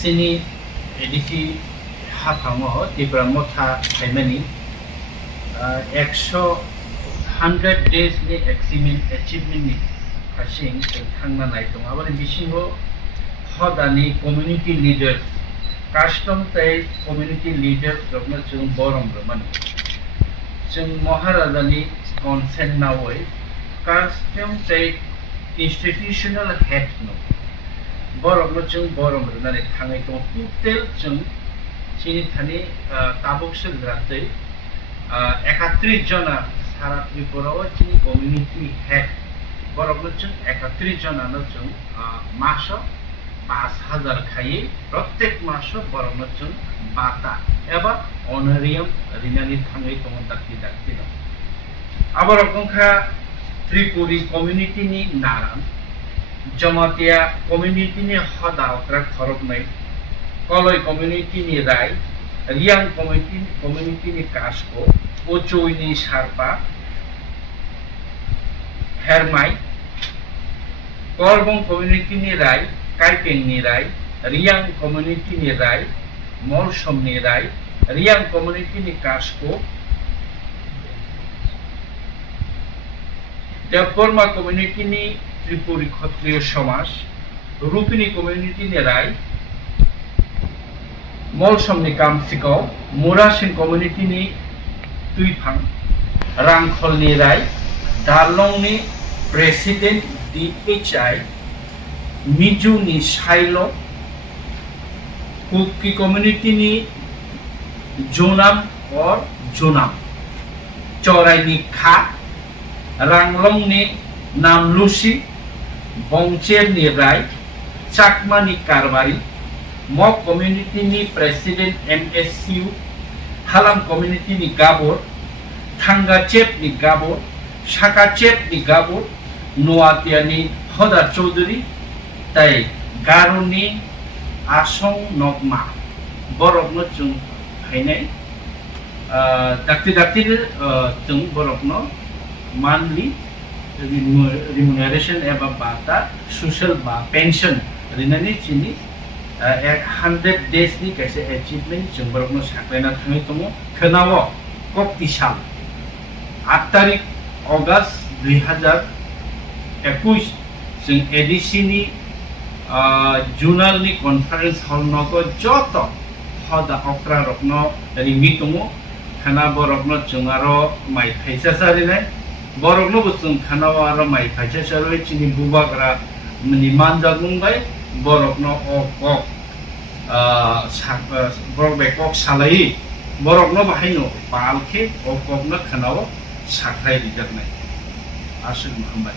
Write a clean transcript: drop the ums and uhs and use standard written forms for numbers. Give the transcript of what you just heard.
sini edisi hafango Tripura Motha Haimani 100 days ni achievement ni kasing thangna nai dong aboni bisingo hodani community leaders custom tai community leaders rokno chung borom roman chung Maharajani consent nawai custom tai institutional head no borokno chung borom roknani thangai dong total chung chini thani tabuk se ratei 31 জনা সারা ত্রিপুরাও চিনি community head বরকনো chung 31 জনানো chung মাসো 5000 খাইয়ে প্রত্যেক মাসো বরকনো chung বাতা এবা honorarium রিনানি থাঙ্গাই তমন দাক্তি দাক্তি ন আবার রকমখা Tripuri community নি Naran Jamatia community নি হদা অকরা খরব নাই কলয় কমিউনিটি নি রাই Reang community ni Kasko, Ochoy ni Sharpa, Hermai, Korbong community ni Rai, Kaipeng ni Rai, Riang community ni Rai, Molsom ni Rai, Riang community ni Kasko, Deporma community ni Tripuri Khotriyo Somas, Rupini community ni Rai, Molsom ni Kamsiko, Murasin community ni Tuipang, Rangkhol ni Rai, Dalong ni President DHI, Miju ni Shailo, Kuki community ni Jonam or Jonam, Chorai ni Kha, Ranglong ni Namlusi, Bongcher ni Rai, Chakma ni Karbari, Mok community ni President MSU, Halam community ni Gabor, Thangachep ni Gabor, Shakachep ni Gabor, Noatia ni Hoda Chaudhuri, Tai Garo ni Asong Nokma, Borokno chung hainai, dakti chung borokno monthly remuneration eba bata social ba pension rinani chini 100 days ni kaise achievement chung borokno saklaina thangai tongo khonao kokti sal 8 tarik August 2021 chung ADC ni journal ni conference hall nogo joto hoda okra rokno ringi tongo khana borokno chungaro mai thaisa sarinai borokno busung khana aro mai thaisa saroi chini bubagra mani manjagungai borokno ok borok bekok salai borokno bahaino palke okokno khanao sakrai dijaknai asuk Muhammad